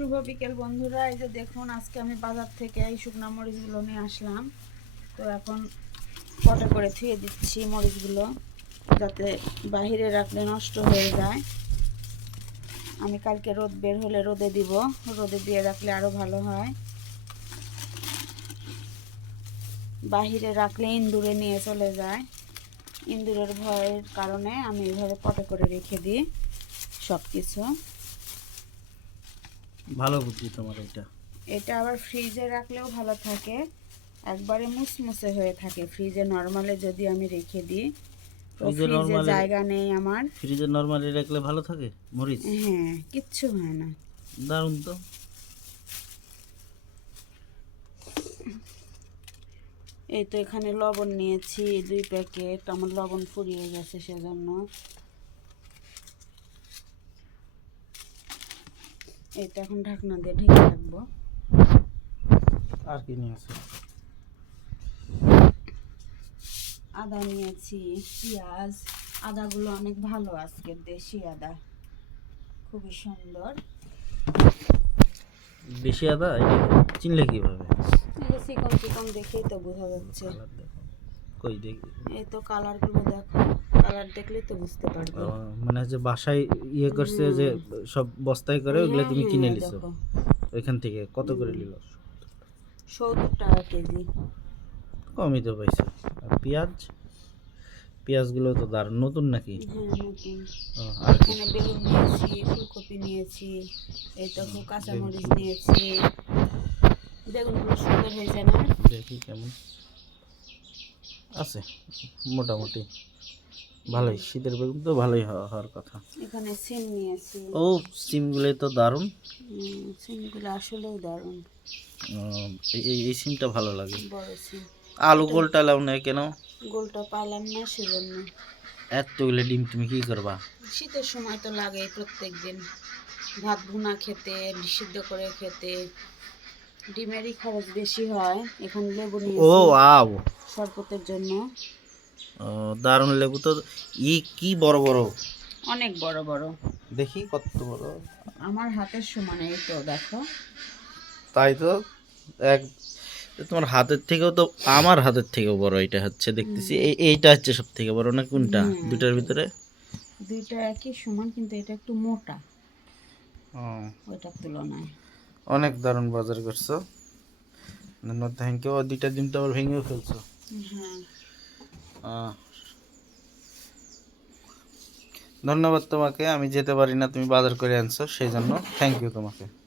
শুভ বিকেল বন্ধুরা, এই যে দেখুন আজকে আমি বাজার থেকে এই শুকনো মরিচগুলো নিয়ে আসলাম। তো এখন পটে করে থুয়ে দিচ্ছি মরিচগুলো যাতে বাহিরে রাখলে নষ্ট হয়ে যায়। আমি কালকে রোদ বের হলে রোদে দিব, রোদে দিয়ে রাখলে আরও ভালো হয়। বাহিরে রাখলে ইন্দুরে নিয়ে চলে যায়। ইন্দুরের ভয়ের কারণে আমি এভাবে পটে করে রেখে দিই সব কিছু ভালো বুদ্ধি তোমার এটা। এটা আবার ফ্রিজে রাখলেও ভালো থাকে। একবারে মুসমুসে হয়ে থাকে। ফ্রিজে নর্মালে যদি আমি রেখে দিই ফ্রিজে ফ্রিজে জায়গা নেই আমার। ফ্রিজে নর্মালি রাখলে ভালো থাকে? মরিচ? হ্যাঁ কিচ্ছু হয় না। দারুণ তো। এই তো এখানে লবণ নিয়েছি দুই প্যাকেট। আমার লবণ ফুরিয়ে গেছে সেজন্য। এটা এখন ঢাকনা দিয়ে ঢেকে রাখব। আর কি নিয়ে আছে? আদা নিয়েছি পেঁয়াজ। আদাগুলো অনেক ভালো আজকের দেশি আদা। খুবই সুন্দর। দেশি আদা? চিনলে কীভাবে? চিকন চিকন দেখেই তো বোঝা যাচ্ছে। কই দেখি। এই তো কালারগুলো দেখো। কালার দেখলেই তো বুঝতে পারবে। মানে হচ্ছে বাসায় ইয়ে করছে যে সব বস্তায় করে ওগুলো তুমি কিনে হ্যাঁ, নিছো। দেখো। ওইখান থেকে কত করে নিল? সত্তর টাকা কেজি। কমই তো পাইছে। আর পেঁয়াজ? পেঁয়াজগুলো তো দারুণ নতুন নাকি? হ্যাঁ নতুন। আর এখানে বেগুন নিয়েছি ফুলকপি নিয়েছি এই তো কাঁচামরিচ নিয়েছি। বেগুনগুলো সুন্দর হয়েছে না? দেখি কেমন। আছে মোটামুটি। ভালোই শীতের বেগুন তো ভালোই হওয়া- হওয়ার কথা। এখানে সিম নিয়েছি। ও সিমগুলো তো দারুণ। সিমগুলো আসলেও দারুণ। এই সিমটা ভালো লাগে। বড় সিম। আলু গোলটা লাও না কেন? গোলটা পাইলাম না সেজন্য। এতগুলো ডিম তুমি কি করবা? শীতের সময় তো লাগেই প্রত্যেক দিন ভাত ভুনা খেতে সিদ্ধ করে খেতে। ডিমেরই খরচ বেশি হয়। এখন লেবু নিয়ে ও আও শরবতের জন্য। দারুণ লেবু তো। ই কি বড় বড়? অনেক বড় বড়। দেখি কত বড়। আমার হাতের সমানে এই তো দেখো। তাই তো? এক তোমার হাতের থেকেও তো আমার হাতের থেকেও বড় এটা হচ্ছে দেখতেছি। এই এইটা হচ্ছে সব থেকে বড় না কোনটা। দুটার ভিতরে? দুইটা একই সমান কিন্তু এটা একটু মোটা। ও, ওইটার তুলনায়। অনেক দারুণ বাজার করছ। ধন্যবাদ থ্যাংক ইউ দুইটা ডিম তো আবার ভেঙেও ফেলছো। হ্যাঁ। ধন্যবাদ তোমাকে, আমি যেতে পারি না, তুমি বাজার করে আনছো, সেই জন্য থ্যাংক ইউ তোমাকে।